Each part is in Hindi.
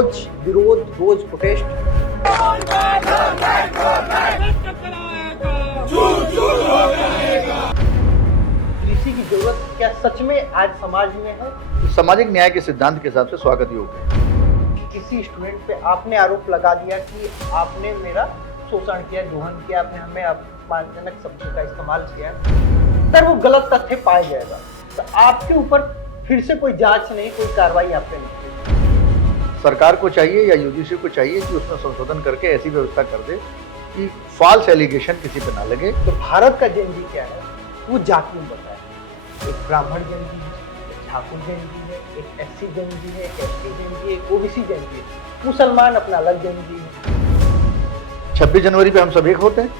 रोज विरोध, रोज प्रोटेस्ट। कृषि की जरूरत क्या सच में आज समाज में है? सामाजिक न्याय के सिद्धांत के हिसाब से स्वागत योग्य है। किसी स्टूडेंट पे आपने आरोप लगा दिया कि आपने मेरा शोषण किया, दोहन किया, आपने हमें अपमानजनक शब्दों का इस्तेमाल किया, अगर वो गलत तथ्य पाया जाएगा तो आपके ऊपर फिर से कोई जांच नहीं, कोई कार्रवाई आप पे नहीं। सरकार को चाहिए या यूजीसी को चाहिए कि उसमें संशोधन करके ऐसी व्यवस्था कर दे कि फॉल्स एलिगेशन किसी पे ना लगे। तो भारत का जनजी क्या है वो जाति में बताया। एक ब्राह्मण जनजी है, एक ठाकुर जनजी है, एक एससी जनजी है, एक एसटी जनजी है, एक ओबीसी जनजी है, मुसलमान अपना अलग जनजी है। 26 जनवरी पे हम सब एक होते हैं,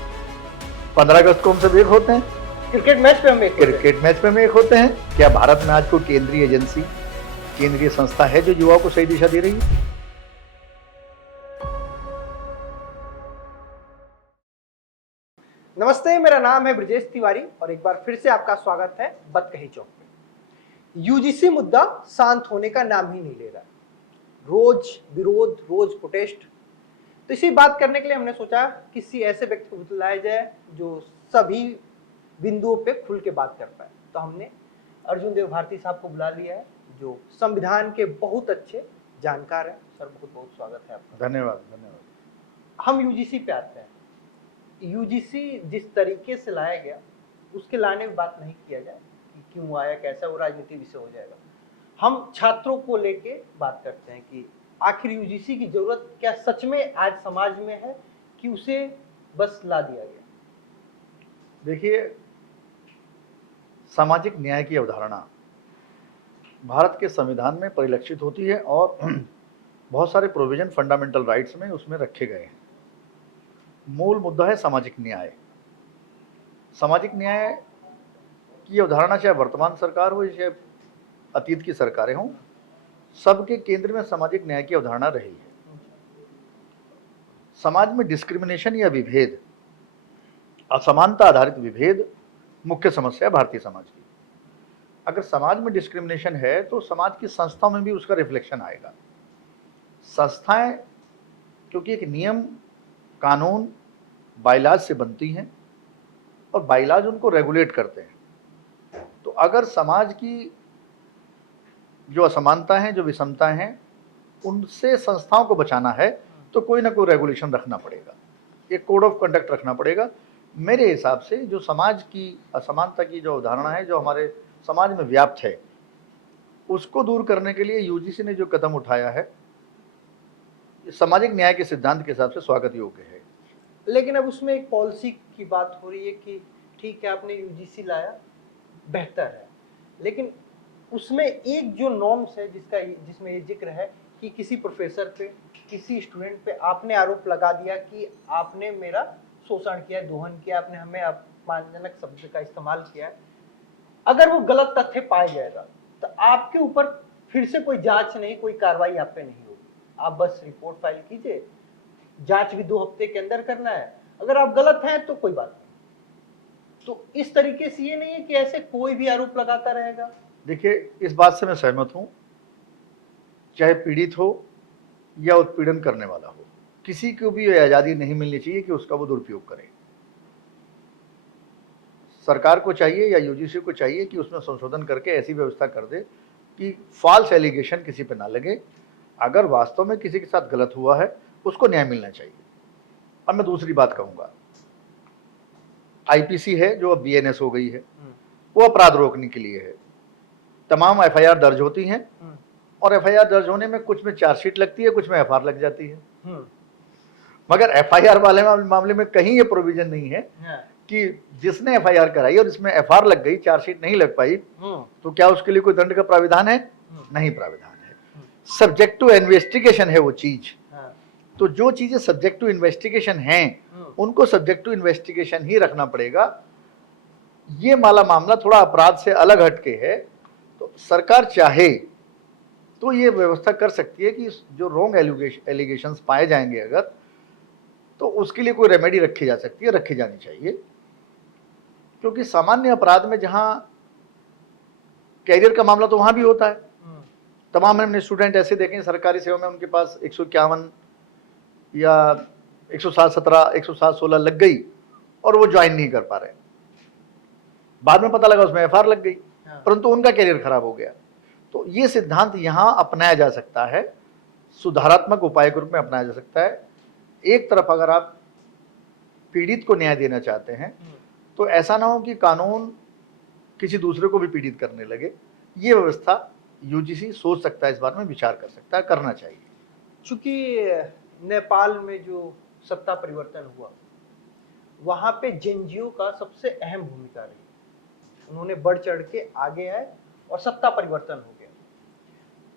15 अगस्त को हम सब एक होते हैं, क्रिकेट मैच पे हम एक होते हैं। क्रिकेट मैच पे हम एक होते हैं। क्या भारत में आज कोई केंद्रीय एजेंसी, केंद्रीय संस्था है जो युवाओं को सही दिशा दे रही है? नमस्ते, मेरा नाम है ब्रजेश तिवारी और एक बार फिर से आपका स्वागत है बतकही चौक पे। यूजीसी मुद्दा शांत होने का नाम ही नहीं ले रहा। रोज विरोध, रोज प्रोटेस्ट। तो इसी बात करने के लिए हमने सोचा किसी ऐसे व्यक्ति को बुलाया जाए जो सभी बिंदुओं पे खुल के बात कर पाए। तो हमने अर्जुन देव भारती साहब को बुला लिया है जो संविधान के बहुत अच्छे जानकार हैं। सर, बहुत बहुत स्वागत है आपका। धन्यवाद धन्यवाद। हम यूजीसी पे आते हैं। यूजीसी जिस तरीके से लाया गया उसके लाने में बात नहीं किया जाए कि क्यों आया, कैसा, वो राजनीति विषय हो जाएगा। हम छात्रों को लेके बात करते हैं कि आखिर यूजीसी की जरूरत क्या सच में आज समाज में है कि उसे बस ला दिया गया। देखिए, सामाजिक न्याय की अवधारणा भारत के संविधान में परिलक्षित होती है और बहुत सारे प्रोविजन फंडामेंटल राइट्स में उसमें रखे गए हैं। मूल मुद्दा है सामाजिक न्याय। सामाजिक न्याय की अवधारणा चाहे वर्तमान सरकार हो चाहे अतीत की सरकारें हों, सबके केंद्र में सामाजिक न्याय की अवधारणा रही है। समाज में डिस्क्रिमिनेशन या विभेद, असमानता आधारित विभेद मुख्य समस्या है भारतीय समाज की। अगर समाज में डिस्क्रिमिनेशन है तो समाज की संस्थाओं में भी उसका रिफ्लेक्शन आएगा। संस्थाएं क्योंकि एक नियम, कानून, बाइलाज से बनती हैं और बाइलाज उनको रेगुलेट करते हैं। तो अगर समाज की जो असमानता है, जो विषमताएं हैं, उनसे संस्थाओं को बचाना है तो कोई ना कोई रेगुलेशन रखना पड़ेगा, एक कोड ऑफ कंडक्ट रखना पड़ेगा। मेरे हिसाब से जो समाज की असमानता की जो अवधारणा है जो हमारे समाज में व्याप्त है, उसको दूर करने के लिए यूजीसी ने जो कदम उठाया है, सामाजिक न्याय के सिद्धांत के हिसाब से स्वागत योग्य है। लेकिन अब उसमें एक पॉलिसी की बात हो रही है कि ठीक है आपने यूजीसी लाया, बेहतर है, लेकिन उसमें एक जो नॉर्म्स है जिसमें ये जिक्र है कि किसी प्रोफेसर पे, किसी स्टूडेंट पे आपने आरोप लगा दिया कि आपने मेरा शोषण किया, दोहन किया, आपने हमें अपमानजनक शब्द का इस्तेमाल किया। अगर वो गलत तथ्य पाया जाएगा तो आपके ऊपर फिर से कोई जांच नहीं, कोई कार्रवाई आप पे नहीं होगी। आप बस रिपोर्ट फाइल कीजिए, जांच भी 2 हफ्ते के अंदर करना है। अगर आप गलत हैं तो कोई बात नहीं। तो इस तरीके से ये नहीं है कि ऐसे कोई भी आरोप लगाता रहेगा। देखिए, इस बात से मैं सहमत हूं, चाहे पीड़ित हो या उत्पीड़न करने वाला हो, किसी को भी यह आज़ादी नहीं मिलनी चाहिए कि उसका वो दुरुपयोग करे। सरकार को चाहिए या यूजीसी को चाहिए कि उसमें संशोधन करके ऐसी व्यवस्था कर दे कि फॉल्स एलिगेशन किसी पे ना लगे। अगर वास्तव में किसी के साथ गलत हुआ है उसको न्याय मिलना चाहिए। अब मैं दूसरी बात कहूँगा, आईपीसी है जो अब बीएनएस हो गई है, वो अपराध रोकने के लिए है। तमाम एफआईआर दर्ज होती हैं और एफआईआर दर्ज होने में कुछ में चार्जशीट लगती है, कुछ में एफआईआर लग जाती है। मगर एफआईआर वाले मामले में कहीं ये प्रोविजन नहीं है कि जिसने एफआईआर कराई और इसमें एफआईआर लग गई, चार्जशीट नहीं लग पाई, तो क्या उसके लिए कोई दंड का प्राविधान है? नहीं प्राविधान है। सब्जेक्ट टू इन्वेस्टिगेशन है वो चीज। तो जो चीजें सब्जेक्ट टू इन्वेस्टिगेशन हैं उनको सब्जेक्ट टू इन्वेस्टिगेशन ही रखना पड़ेगा। ये मामला थोड़ा अपराध से अलग हटके है। तो सरकार चाहे तो ये व्यवस्था कर सकती है कि जो रॉन्ग एलिगेशंस पाए जाएंगे अगर, तो उसके लिए कोई रेमेडी रखी जा सकती है, रखी जानी चाहिए। क्योंकि सामान्य अपराध में जहां कैरियर का मामला तो वहां भी होता है, तमाम हमने स्टूडेंट ऐसे देखे हैं सरकारी सेवा में उनके पास 151 या 107-17 107-16 लग गई और वो ज्वाइन नहीं कर पा रहे। बाद में पता लगा उसमें एफआर लग गई, परंतु उनका करियर खराब हो गया। तो ये सिद्धांत यहाँ अपनाया जा सकता है, सुधारात्मक उपाय के रूप में अपनाया जा सकता है। एक तरफ अगर आप पीड़ित को न्याय देना चाहते हैं तो ऐसा ना हो कि कानून किसी दूसरे को भी पीड़ित करने लगे। ये व्यवस्था यूजीसी सोच सकता है, इस बारे में विचार कर सकता है, करना चाहिए। चूंकि नेपाल में जो सत्ता परिवर्तन हुआ वहां पे जेएनजीओ का सबसे अहम भूमिका रही, उन्होंने बढ़ चढ़ के आगे आए और सत्ता परिवर्तन हो गया।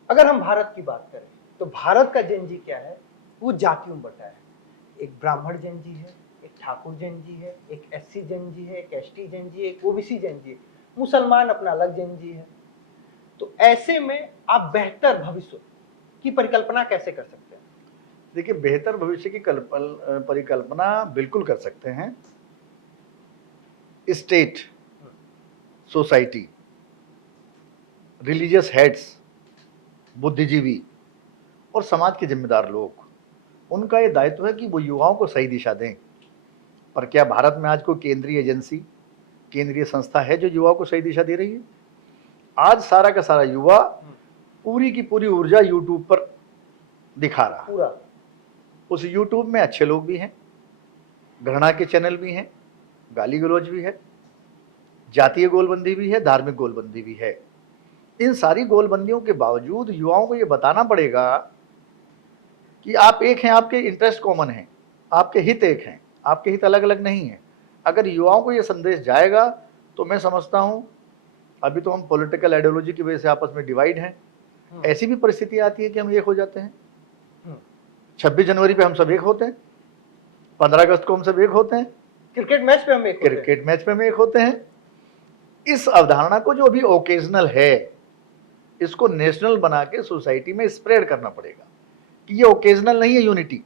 अगर हम भारत की बात करें तो भारत का जेएनजी क्या है, वो जातियों में बटा है। एक ब्राह्मण जेएनजी है, एक ठाकुर जेएनजी है, एक एससी जेएनजी है, एक एसटी जेएनजी है, एक ओबीसी जेएनजी है, मुसलमान अपना अलग जेएनजी है। तो ऐसे में आप बेहतर भविष्य की परिकल्पना कैसे कर सकते हैं? देखिए, बेहतर भविष्य की परिकल्पना बिल्कुल कर सकते हैं। स्टेट, सोसाइटी, रिलीजियस हेड्स, बुद्धिजीवी और समाज के जिम्मेदार लोग, उनका ये दायित्व है कि वो युवाओं को सही दिशा दें। पर क्या भारत में आज कोई केंद्रीय एजेंसी, केंद्रीय संस्था है जो युवाओं को सही दिशा दे रही है? आज सारा का सारा युवा पूरी की पूरी ऊर्जा यूट्यूब पर दिखा रहा है। पूरा उस यूट्यूब में अच्छे लोग भी हैं, घृणा के चैनल भी हैं, गाली गलौज भी है, जातीय गोलबंदी भी है, धार्मिक गोलबंदी भी है। इन सारी गोलबंदियों के बावजूद युवाओं को ये बताना पड़ेगा कि आप एक हैं, आपके इंटरेस्ट कॉमन हैं, आपके हित एक हैं, आपके हित अलग अलग नहीं हैं। अगर युवाओं को ये संदेश जाएगा तो मैं समझता हूँ, अभी तो हम पॉलिटिकल आइडियोलॉजी की वजह से आपस में डिवाइड हैं, ऐसी भी परिस्थिति आती है कि हम एक हो जाते हैं। 26 जनवरी पे हम सब एक होते हैं, 15 अगस्त को हम सब एक होते हैं, क्रिकेट मैच पे हम एक होते हैं। क्रिकेट मैच पे हम एक होते हैं। इस अवधारणा को जो अभी ओकेजनल है, इसको नेशनल बना के सोसाइटी में स्प्रेड करना पड़ेगा कि ये ओकेजनल नहीं है, यूनिटी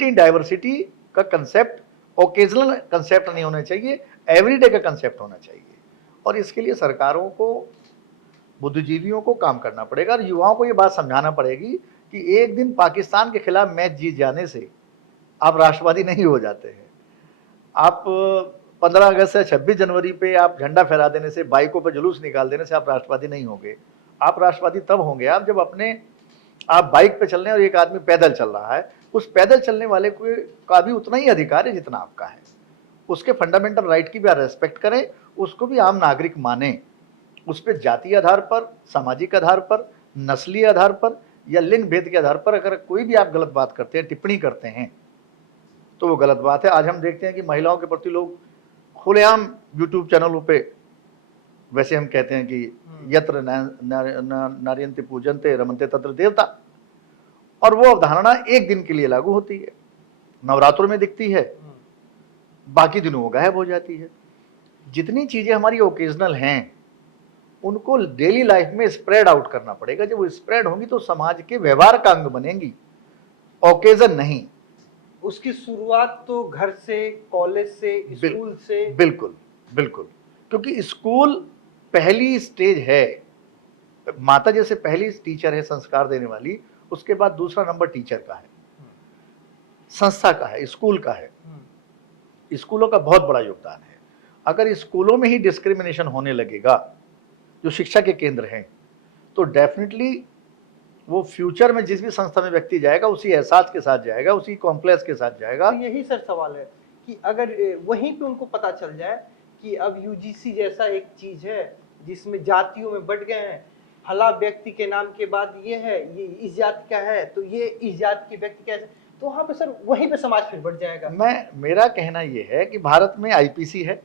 इन डाइवर्सिटी का कंसेप्ट ओकेजनल कंसेप्ट नहीं होना चाहिए, एवरीडे का कंसेप्ट होना चाहिए। और इसके लिए सरकारों को, बुद्धिजीवियों को काम करना पड़ेगा और युवाओं को ये बात समझाना पड़ेगी कि एक दिन पाकिस्तान के खिलाफ मैच जीत जाने से आप राष्ट्रवादी नहीं हो जाते हैं। आप 15 अगस्त से 26 जनवरी पे आप झंडा फहरा देने से, बाइकों पर जुलूस निकाल देने से आप राष्ट्रवादी नहीं होंगे। आप राष्ट्रवादी तब होंगे आप जब आप बाइक पे चल रहे हैं और एक आदमी पैदल चल रहा है, उस पैदल चलने वाले का भी उतना ही अधिकार है जितना आपका है। उसके फंडामेंटल राइट की भी आप रेस्पेक्ट करें, उसको भी आम नागरिक माने। उस पर जातीय आधार पर, सामाजिक आधार पर, नस्लीय आधार पर या लिंग भेद के आधार पर अगर कोई भी आप गलत बात करते हैं, टिप्पणी करते हैं, तो वो गलत बात है। आज हम देखते हैं कि महिलाओं के प्रति लोग खुलेआम यूट्यूब चैनलों पे, वैसे हम कहते हैं कि यत्र नार्यन्ते पूजन्ते रमन्ते तत्र देवता, और वो अवधारणा एक दिन के लिए लागू होती है, नवरात्रों में दिखती है, बाकी दिनों वो गायब हो जाती है। जितनी चीजें हमारी ओकेजनल हैं उनको डेली लाइफ में स्प्रेड आउट करना पड़ेगा। जब वो स्प्रेड होंगी तो समाज के व्यवहार का अंग बनेंगी, ओकेजन नहीं। उसकी शुरुआत तो घर से, कॉलेज से, स्कूल से। बिल्कुल बिल्कुल, क्योंकि स्कूल पहली स्टेज है। माता जैसे पहली टीचर है संस्कार देने वाली, उसके बाद दूसरा नंबर टीचर का है, संस्था का है, स्कूल का है। स्कूलों का बहुत बड़ा योगदान है। अगर स्कूलों में ही डिस्क्रिमिनेशन होने लगेगा, जो शिक्षा के केंद्र हैं, तो डेफिनेटली वो फ्यूचर में जिस भी संस्था में व्यक्ति जाएगा उसी एहसास के साथ जाएगा, उसी कॉम्प्लेक्स के साथ जाएगा। तो यही सर सवाल है कि अगर वहीं पे उनको पता चल जाए कि अब यूजीसी जैसा एक चीज है जिसमें जातियों में बट गए हैं, फला व्यक्ति के नाम के बाद ये है, ये इस जाति का है, तो ये इस जाति के व्यक्ति कैसे, तो वहां पे सर वहीं पे समाज फिर बढ़ जाएगा। मेरा कहना ये है कि भारत में आईपीसी है,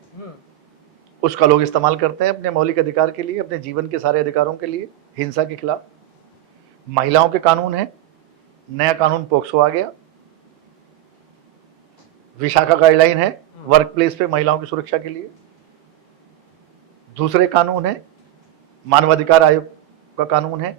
उसका लोग इस्तेमाल करते हैं अपने मौलिक अधिकार के लिए, अपने जीवन के सारे अधिकारों के लिए, हिंसा के खिलाफ। महिलाओं के कानून है, नया कानून पोक्सो आ गया, विशाखा गाइडलाइन है वर्क प्लेस पे महिलाओं की सुरक्षा के लिए, दूसरे कानून है, मानवाधिकार आयोग का कानून है।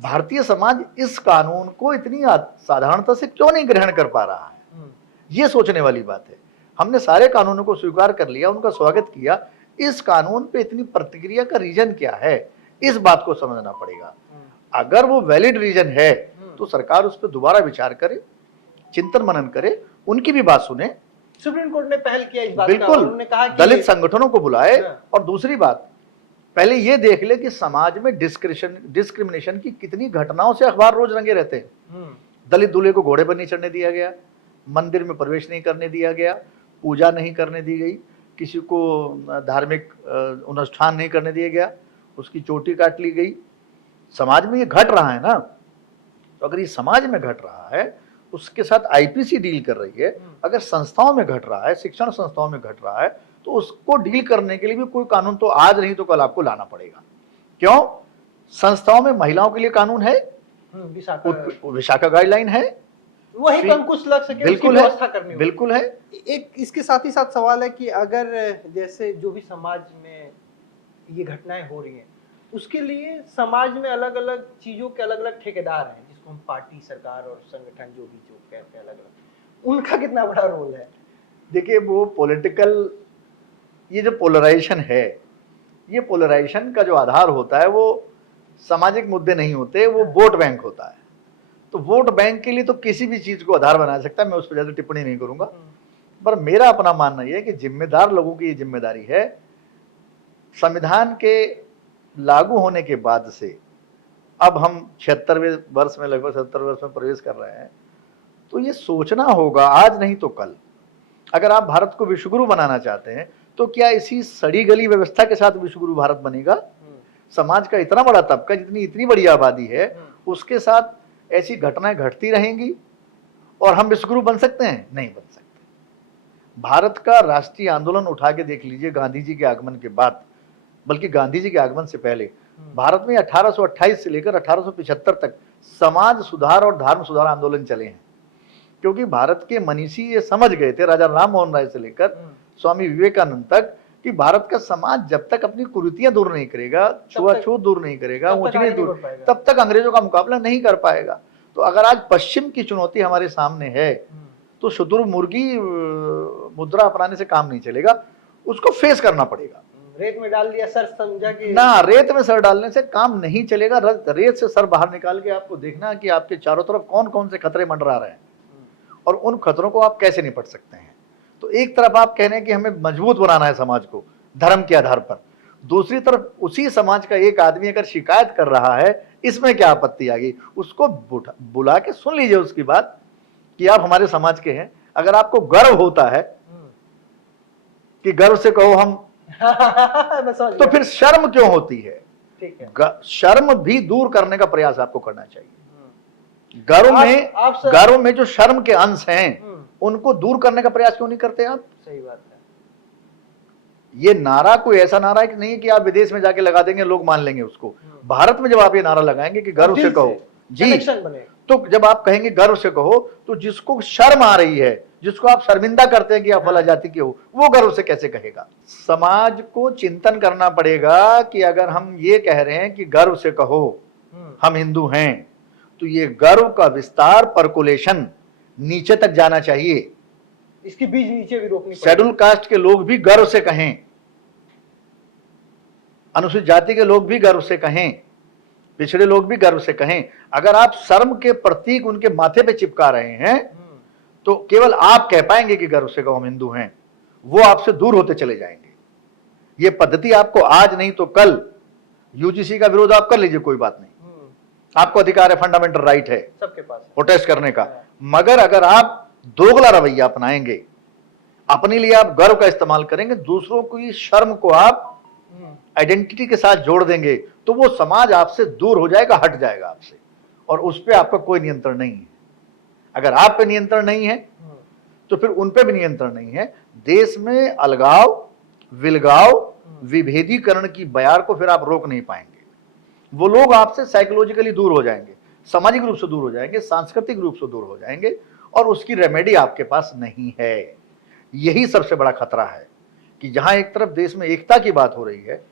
भारतीय समाज इस कानून को इतनी साधारणता से क्यों नहीं ग्रहण कर पा रहा है, ये सोचने वाली बात है। हमने सारे कानूनों को स्वीकार कर लिया, उनका स्वागत किया, इस कानून पे इतनी प्रतिक्रिया का रीजन क्या है? इस बात को समझना पड़ेगा। अगर वो वैलिड रीजन है तो सरकार उस पर दोबारा विचार करे, चिंतन मनन करे, उनकी भी बात सुने। सुप्रीम कोर्ट ने पहल किया इस बात का, बिल्कुल, उन्होंने कहा कि दलित संगठनों को बुलाए। हाँ। और दूसरी बात, पहले ये देख ले कि समाज में डिस्क्रिमिनेशन की कितनी घटनाओं से अखबार रोज रंगे रहते हैं। दलित दूल्हे को घोड़े पर नहीं चढ़ने दिया गया, मंदिर में प्रवेश नहीं करने दिया गया, पूजा नहीं करने दी गई, किसी को धार्मिक अनुष्ठान नहीं करने दिया गया, उसकी चोटी काट ली गई। समाज में ये घट रहा है ना, तो अगर ये समाज में घट रहा है, उसके साथ आईपीसी डील कर रही है, अगर संस्थाओं में घट रहा है, शिक्षण संस्थाओं में घट रहा है, तो उसको डील करने के लिए भी कोई कानून तो आज नहीं तो कल आपको लाना पड़ेगा। क्यों? संस्थाओं में महिलाओं के लिए कानून है, विशाखा गाइडलाइन है, वही तो अंकुश लग सके, बिल्कुल उसकी व्यवस्था करनी होगी। बिल्कुल है। एक इसके साथ ही साथ सवाल है कि अगर जैसे जो भी समाज में ये घटनाएं हो रही हैं, उसके लिए समाज में अलग अलग चीजों के अलग अलग ठेकेदार हैं, जिसको हम पार्टी, सरकार और संगठन जो कहते हैं अलग अलग, उनका कितना बड़ा रोल है? देखिए, वो पॉलिटिकल, ये जो पोलराइजेशन है, ये पोलराइजेशन का जो आधार होता है वो सामाजिक मुद्दे नहीं होते, वो वोट बैंक होता है। तो वोट बैंक के लिए तो किसी भी चीज को आधार बना सकता है, मैं उस पर ज्यादा टिप्पणी नहीं करूंगा। पर मेरा अपना मानना यह है कि जिम्मेदार लोगों की ये जिम्मेदारी है, संविधान के लागू होने के बाद से अब हम 76वें वर्ष में, लगभग 70 वर्ष में प्रवेश कर रहे हैं, तो ये सोचना होगा आज नहीं तो कल, अगर आप भारत को विश्वगुरु बनाना चाहते हैं तो क्या इसी सड़ी गली व्यवस्था के साथ विश्वगुरु भारत बनेगा? समाज का इतना बड़ा तबका, जितनी इतनी बड़ी आबादी है, उसके साथ ऐसी घटनाएं घटती रहेंगी और हम विश्वगुरु बन सकते हैं? नहीं बन सकते। भारत का राष्ट्रीय आंदोलन उठा के देख लीजिए, गांधी जी के आगमन के बाद, बल्कि गांधी जी के आगमन से पहले भारत में 1828 से लेकर 1875 तक समाज सुधार और धर्म सुधार आंदोलन चले हैं। क्योंकि भारत के मनीषी ये समझ गए थे, राजा राम मोहन राय से लेकर स्वामी विवेकानंद तक, कि भारत का समाज जब तक अपनी कुरीतियां दूर नहीं करेगा, छुआछूत दूर नहीं करेगा, ऊंच नीच दूर, तब तक अंग्रेजों का मुकाबला नहीं कर पाएगा। तो अगर आज पश्चिम की चुनौती हमारे सामने है, तो शुतुरमुर्गी मुद्रा अपनाने से काम नहीं चलेगा, उसको फेस करना पड़ेगा। रेत में डाल दिया सर, समझा कि ना, रेत में सर डालने से काम नहीं चलेगा। रेत से सर बाहर निकाल के आपको देखना कि आपके चारों तरफ कौन कौन से खतरे मंडरा रहे हैं और उन खतरों को आप कैसे निपट सकते हैं। तो एक तरफ आप कह रहे हैं कि हमें मजबूत बनाना है समाज को धर्म के आधार पर, दूसरी तरफ उसी समाज का एक आदमी अगर शिकायत कर रहा है, इसमें क्या आपत्ति आ गई? उसको बुला के सुन लीजिए उसकी बात कि आप हमारे समाज के हैं। अगर आपको गर्व होता है कि गर्व से कहो हम तो फिर शर्म क्यों होती है? ठीक है, शर्म भी दूर करने का प्रयास आपको करना चाहिए। गर्व में जो शर्म के अंश हैं उनको दूर करने का प्रयास क्यों नहीं करते आप? सही बात है। ये नारा कोई ऐसा नारा है कि नहीं कि आप विदेश में जाके लगा देंगे लोग मान लेंगे उसको। भारत में जब आप ये नारा लगाएंगे कि गर्व से कहो जी, तो जब आप कहेंगे गर्व से कहो, तो जिसको शर्म आ रही है, जिसको आप शर्मिंदा करते हैं कि आप फला जाति के हो, वो गर्व से कैसे कहेगा? समाज को चिंतन करना पड़ेगा कि अगर हम ये कह रहे हैं कि गर्व से कहो हम हिंदू हैं, तो ये गर्व का विस्तार, पर्कुलेशन नीचे तक जाना चाहिए। इसकी बीज नीचे भी रोकनी पड़ेगी। शेड्यूल कास्ट के लोग भी गर्व से कहें, अनुसूचित जाति के लोग भी गर्व से कहें, पिछड़े लोग भी गर्व से कहें। अगर आप शर्म के प्रतीक उनके माथे पे चिपका रहे हैं तो केवल आप कह पाएंगे कि गर्व से कहो हम हिंदू हैं, वो आपसे दूर होते चले जाएंगे। ये पद्धति आपको आज नहीं तो कल, यूजीसी का विरोध आप कर लीजिए, कोई बात नहीं, आपको अधिकार है, फंडामेंटल राइट है सबके पास प्रोटेस्ट करने का। मगर अगर आप दोगला रवैया अपनाएंगे, अपने लिए आप गर्व का इस्तेमाल करेंगे, दूसरों की शर्म को आप आइडेंटिटी के साथ जोड़ देंगे, तो वो समाज आपसे दूर हो जाएगा, हट जाएगा आपसे, और उस पर आपका कोई नियंत्रण नहीं है। अगर आप पे नियंत्रण नहीं है तो फिर उन पे भी नियंत्रण नहीं है। देश में अलगाव, विलगाव, विभेदीकरण की बयार को फिर आप रोक नहीं पाएंगे। वो लोग आपसे साइकोलॉजिकली दूर हो जाएंगे, सामाजिक रूप से दूर हो जाएंगे, सांस्कृतिक रूप से दूर हो जाएंगे, और उसकी रेमेडी आपके पास नहीं है। यही सबसे बड़ा खतरा है कि जहां एक तरफ देश में एकता की बात हो रही है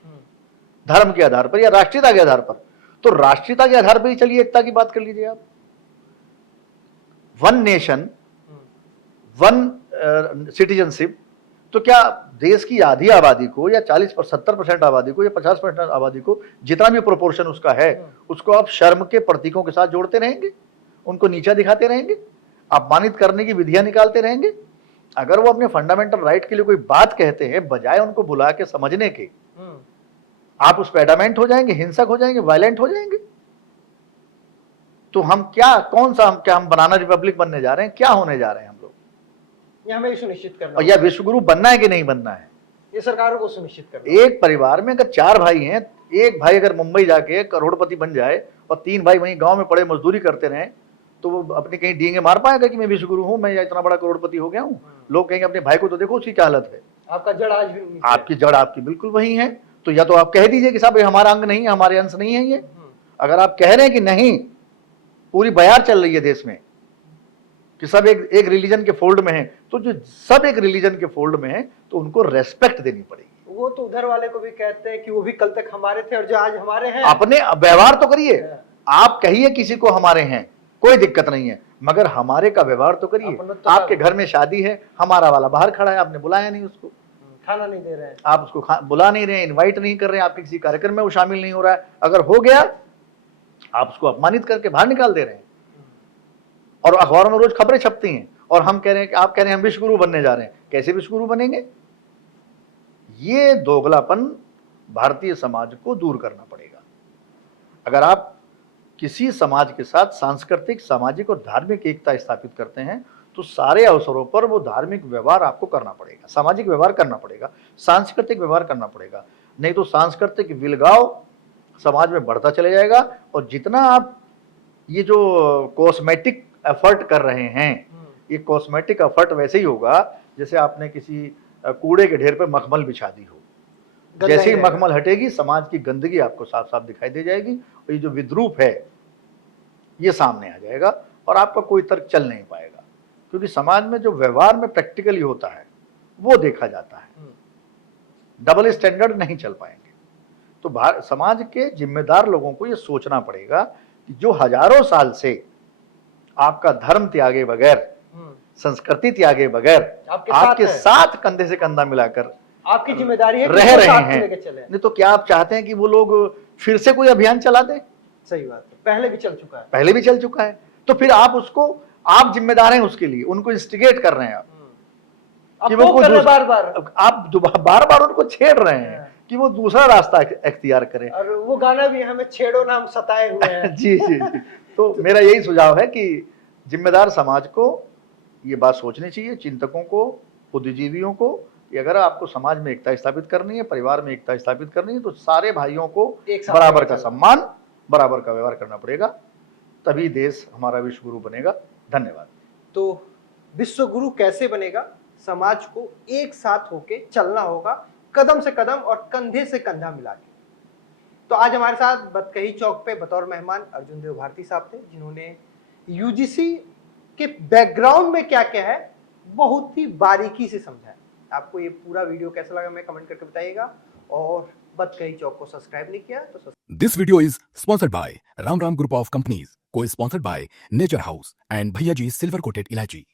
धर्म के आधार पर या राष्ट्रीयता के आधार पर, तो राष्ट्रीयता के आधार पर ही चलिए एकता की बात कर लीजिए आप। वन नेशन, वन सिटीजनशिप, तो क्या देश की आधी आबादी को या 70% आबादी को या 50% आबादी को, जितना भी प्रोपोर्शन उसका है, उसको आप शर्म के प्रतीकों के साथ जोड़ते रहेंगे, उनको नीचा दिखाते रहेंगे, अपमानित करने की विधियां निकालते रहेंगे। अगर वो अपने फंडामेंटल राइट के लिए कोई बात कहते हैं, बजाय उनको बुला के समझने के, आप उस पर एडामेंट हो जाएंगे, हिंसक हो जाएंगे, वायलेंट हो जाएंगे। तो हम क्या, कौन सा, हम बनाना रिपब्लिक बनने जा रहे हैं? क्या होने जा रहे हैं हम लोग? ये हमें सुनिश्चित करना और या विश्वगुरु बनना है कि नहीं बनना है, ये सरकारों को सुनिश्चित करना। एक परिवार में अगर 4 भाई हैं, एक भाई अगर मुंबई जाके करोड़पति बन जाए और 3 भाई वहीं गांव में पड़े मजदूरी करते रहें, तो वो अपने कहीं डींगे मार पाएगा कि मैं विश्वगुरु हूं, मैं इतना बड़ा करोड़पति हो गया हूं? लोग कहेंगे अपने भाई को तो देखो उसकी क्या हालत है। आपका जड़ आज भी नीचे है। आपकी जड़ आपकी बिल्कुल वही है। तो या तो आप कह दीजिए कि साहब ये हमारा अंग नहीं है, हमारे अंश नहीं है ये। अगर आप कह रहे हैं कि नहीं, पूरी बयार चल रही है देश में कि सब एक रिलीजन के फोल्ड में है, तो जो सब एक रिलीजन के फोल्ड में है तो उनको रेस्पेक्ट देनी पड़ेगी। वो तो उधर वाले को भी कहते हैं कि वो भी कल तक हमारे थे और जो आज हमारे हैं। अपने व्यवहार तो करिए, आप कहिए किसी को हमारे हैं, कोई दिक्कत नहीं है, मगर हमारे का व्यवहार तो करिए। तो आपके घर में शादी है, हमारा वाला बाहर खड़ा है, आपने बुलाया नहीं उसको, खाना नहीं दे रहे हैं, आप उसको बुला नहीं रहे हैं, इनवाइट नहीं कर रहे हैं, आपके किसी कार्यक्रम में वो शामिल नहीं हो रहा है। अगर हो गया, आप उसको अपमानित करके बाहर निकाल दे रहे हैं। और अखबारों में रोज खबरें छपती हैं और हम कह रहे हैं कि आप कह रहे हैं हम विश्वगुरु बनने जा रहे हैं। कैसे विश्वगुरु बनेंगे? ये दोगलापन भारतीय समाज को दूर करना पड़ेगा। अगर आप किसी समाज के साथ सांस्कृतिक, सामाजिक और धार्मिक एकता स्थापित करते हैं तो सारे अवसरों पर वो धार्मिक व्यवहार आपको करना पड़ेगा, सामाजिक व्यवहार करना पड़ेगा, सांस्कृतिक व्यवहार करना पड़ेगा। नहीं तो सांस्कृतिक विलगाव समाज में बढ़ता चले जाएगा। और जितना आप ये जो कॉस्मेटिक एफर्ट कर रहे हैं, ये कॉस्मेटिक एफर्ट वैसे ही होगा जैसे आपने किसी कूड़े के ढेर पर मखमल बिछा दी हो। जैसे ही मखमल हटेगी, समाज की गंदगी आपको साफ साफ दिखाई दे जाएगी और ये जो विद्रूप है ये सामने आ जाएगा और आपका कोई तर्क चल नहीं पाएगा। क्योंकि समाज में जो व्यवहार में प्रैक्टिकली होता है वो देखा जाता है, डबल स्टैंडर्ड नहीं चल पाएंगे। तो समाज के जिम्मेदार लोगों को ये सोचना पड़ेगा कि जो हजारों साल से आपका धर्म त्यागे बगैर, संस्कृति त्यागे बगैर आपके साथ कंधे से कंधा मिलाकर आपकी जिम्मेदारी है रह रहे हैं, नहीं तो क्या आप चाहते हैं कि वो लोग फिर से कोई अभियान चला दें? सही बात है, पहले भी चल चुका है, पहले भी चल चुका है। तो फिर आप उसको, आप जिम्मेदार हैं उसके लिए, उनको इंस्टिगेट कर रहे हैं आप कि वो बार बार उनको छेड़ रहे हैं कि वो दूसरा रास्ता इख्तियार करें। और वो गाना भी हमें छेड़ो ना हम सताए हुए हैं। जी जी जी। तो मेरा यही सुझाव है कि जिम्मेदार समाज को ये बात सोचनी चाहिए, चिंतकों को, बुद्धिजीवियों को, कि अगर आपको समाज में एकता स्थापित करनी है, परिवार में एकता स्थापित करनी है, तो सारे भाइयों को बराबर का सम्मान, बराबर का व्यवहार करना पड़ेगा, तभी देश हमारा विश्वगुरु बनेगा। धन्यवाद। तो विश्वगुरु कैसे बनेगा? समाज को एक साथ होके चलना होगा, कदम से कदम और कंधे से कंधा मिला के। तो आज हमारे साथ बतकही चौक पे बतौर मेहमान अर्जुन देव भारती साहब थे, जिन्होंने यूजीसी के बैकग्राउंड में क्या क्या है बहुत ही बारीकी से समझा है। आपको ये पूरा वीडियो कैसा लगा मैं कमेंट करके बताइएगा, और बतकही चौक को सब्सक्राइब नहीं किया तो this video is sponsored by Ram group of companies, cosponsored by nature house and Bhaiya ji silver coated इलायची।